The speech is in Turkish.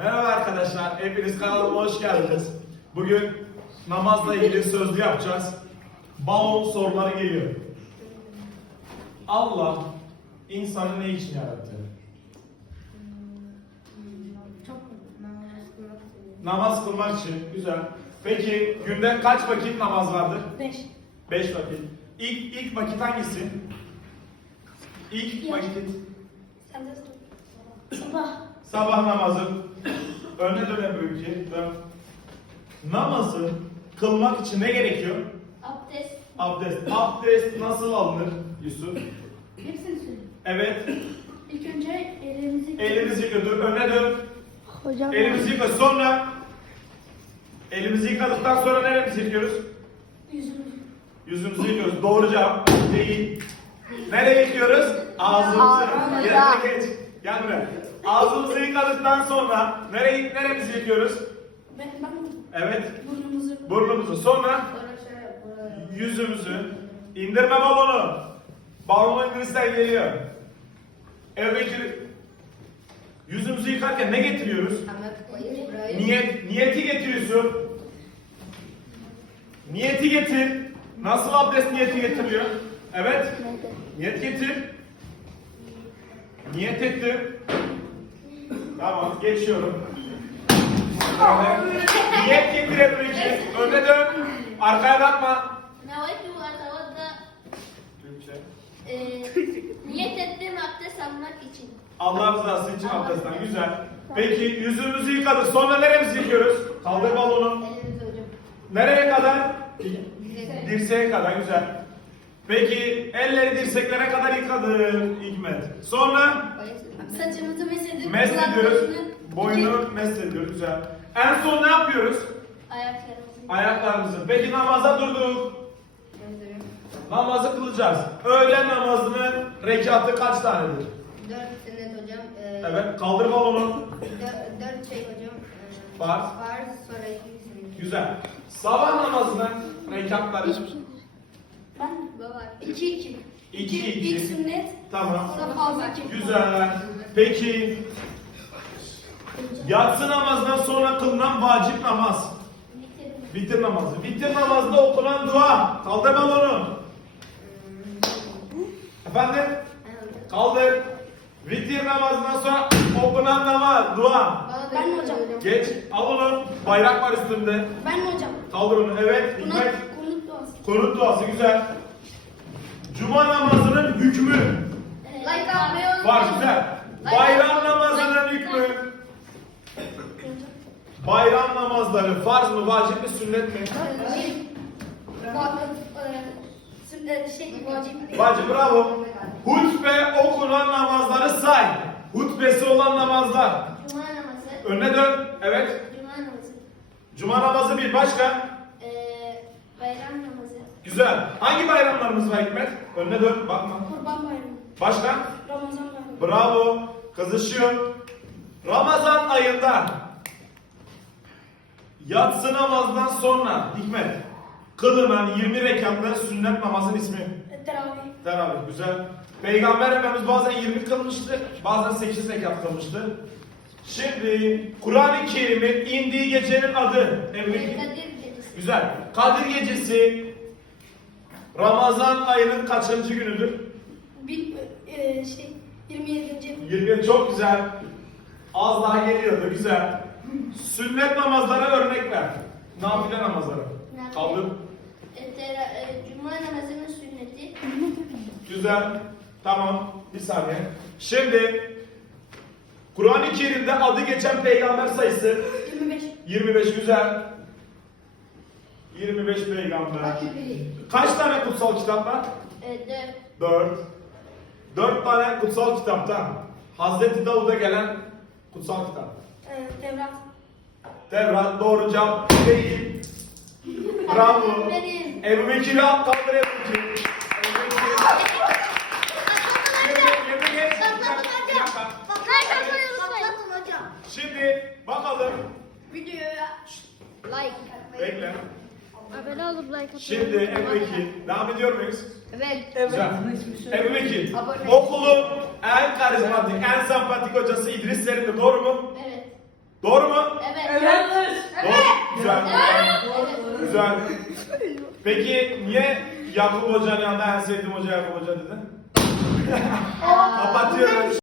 Merhaba arkadaşlar, hepiniz kanalıma hoş geldiniz. Bugün namazla ilgili sözlü yapacağız. Balon soruları geliyor. Allah insanı ne için yarattı? Namaz kılmak için, güzel. Peki günde kaç vakit namaz vardır? 5. Beş vakit. İlk, ilk vakit hangisi? İlk vakit Sabah. sabah namazı. Önüne döne. Dön. Namazı kılmak için ne gerekiyor? Abdest. Abdest. Abdest nasıl alınır Yusuf? Hepsini söyle. Evet. İlk önce elimizi... Elimizi yıkadık. Önüne dön. Hocam. Elimizi yıka. Sonra elimizi yıkadıktan sonra neremizi yıkıyoruz? Yüzümüzü. Yüzümüzü yıkıyoruz. Doğru cevap değil. Nereye yıkıyoruz? Ağzımızı. Ağzımıza. Yerine geç. Gel buraya. Ağzımızı yıkadıktan sonra nereye, neremizi yıkıyoruz? Ben, ben Evet. burnumuzu... Burnumuzu. Sonra buraya. yüzümüzü. İndirme balonu. Balonu indirirsen geliyor. Evet. Yüzümüzü yıkarken ne getiriyoruz? Niyet, niyeti getiriyorsun. Niyeti getir. Nasıl abdest niyeti getiriyor? Evet. Niyet getir. Niyet ettim. Tamam, geçiyorum. Niyet getirebilir ki. Önde dön. Arkaya bakma. Nawaitu atawadda Türkçe. niyet ettim abdest almak için. Allah rızası için abdestten güzel. Peki yüzümüzü yıkadık. Sonra neremizi yıkıyoruz? Kaldır balonu. Nereye kadar? Dirseğe kadar güzel. Peki elleri dirseklere kadar yıkadık Hikmet. Sonra Saçımızı mesledik. Mest ediyoruz. Boynu mest ediyoruz güzel. En son ne yapıyoruz? Ayaklarımızı. Ayaklarımızı. Peki namaza durduk. Namazı kılacağız. Öğle namazının rekatı kaç tanedir? Dört sünnet hocam. Ee, Evet kaldır balonu. dö- dört şey hocam. Ee, Farz. Farz sonra iki sünnet. Güzel. Sabah namazının rekatları Ben Baba. 2 2. 2 İlk 2. sünnet. Tamam. Sonra fazla. Güzel. Peki yatsı namazından sonra kılınan vacip namaz. Vitir namazı. Vitir namazında okunan dua. Kaldır balonu. Efendim? Kaldır. Vitir namazından sonra okunan namaz, dua. Ben mi hocam? Geç. Al onu. Bayrak var üstünde. Ben mi hocam? Kaldır onu. Evet. Buna Hikmet. konut duası. Konut duası güzel. Cuma namazının hükmü. Var güzel. Bayram namazının hükmü. Bayram namazları farz mı, vacip mi, sünnet mi? Vacip bravo. Hutbe okunan namazları say. Hutbesi olan namazlar. Cuma namazı. Önüne dön. Evet. Cuma namazı. Cuma namazı bir başka. Güzel. Hangi bayramlarımız var Hikmet? Önüne dön. Bakma. Kurban bayramı. Başka? Ramazan bayramı. Bravo. Kızışıyor. Ramazan ayında yatsı namazdan sonra Hikmet kılınan 20 rekatlı sünnet namazın ismi. E, Teravih. Teravih güzel. Peygamber Efendimiz bazen 20 kılmıştı, bazen 8 rekat kılmıştı. Şimdi Kur'an-ı Kerim'in indiği gecenin adı. Bekir. Kadir gecesi. Güzel. Kadir Gecesi Ramazan ayının kaçıncı günüdür? Bir e, şey 27. 20 çok güzel. Az daha geliyordu güzel. Sünnet namazlara örnek ver. Nafile namazları. Nafile. Kaldır. E, tera, e, Cuma namazının sünneti. Güzel. Tamam. Bir saniye. Şimdi Kur'an-ı Kerim'de adı geçen peygamber sayısı 25. 25 güzel. 25 peygamber. Kaç tane kutsal kitap var? E, dört. 4. 4 tane kutsal kitaptan Hazreti Davud'a gelen kutsal kitap. E, Tevrat. Tevrat doğru cevap değil. Bravo. Benim. Ebu Bekir'i al kaldır Ebu Bekir. Şimdi bakalım. Videoya like. Bekle. Şimdi Ebu Bekir, devam ediyor muyuz? Evet. Evet. Güzel. Ebu Bekir, okulun en karizmatik, en sempatik hocası İdris Selim'di, doğru mu? Evet. Doğru mu? Evet. Evet. Doğru. Güzel. Güzel. Peki niye Yakup Hoca'nın yanında en sevdiğim hoca Yakup Hoca dedin? Kapatıyorum.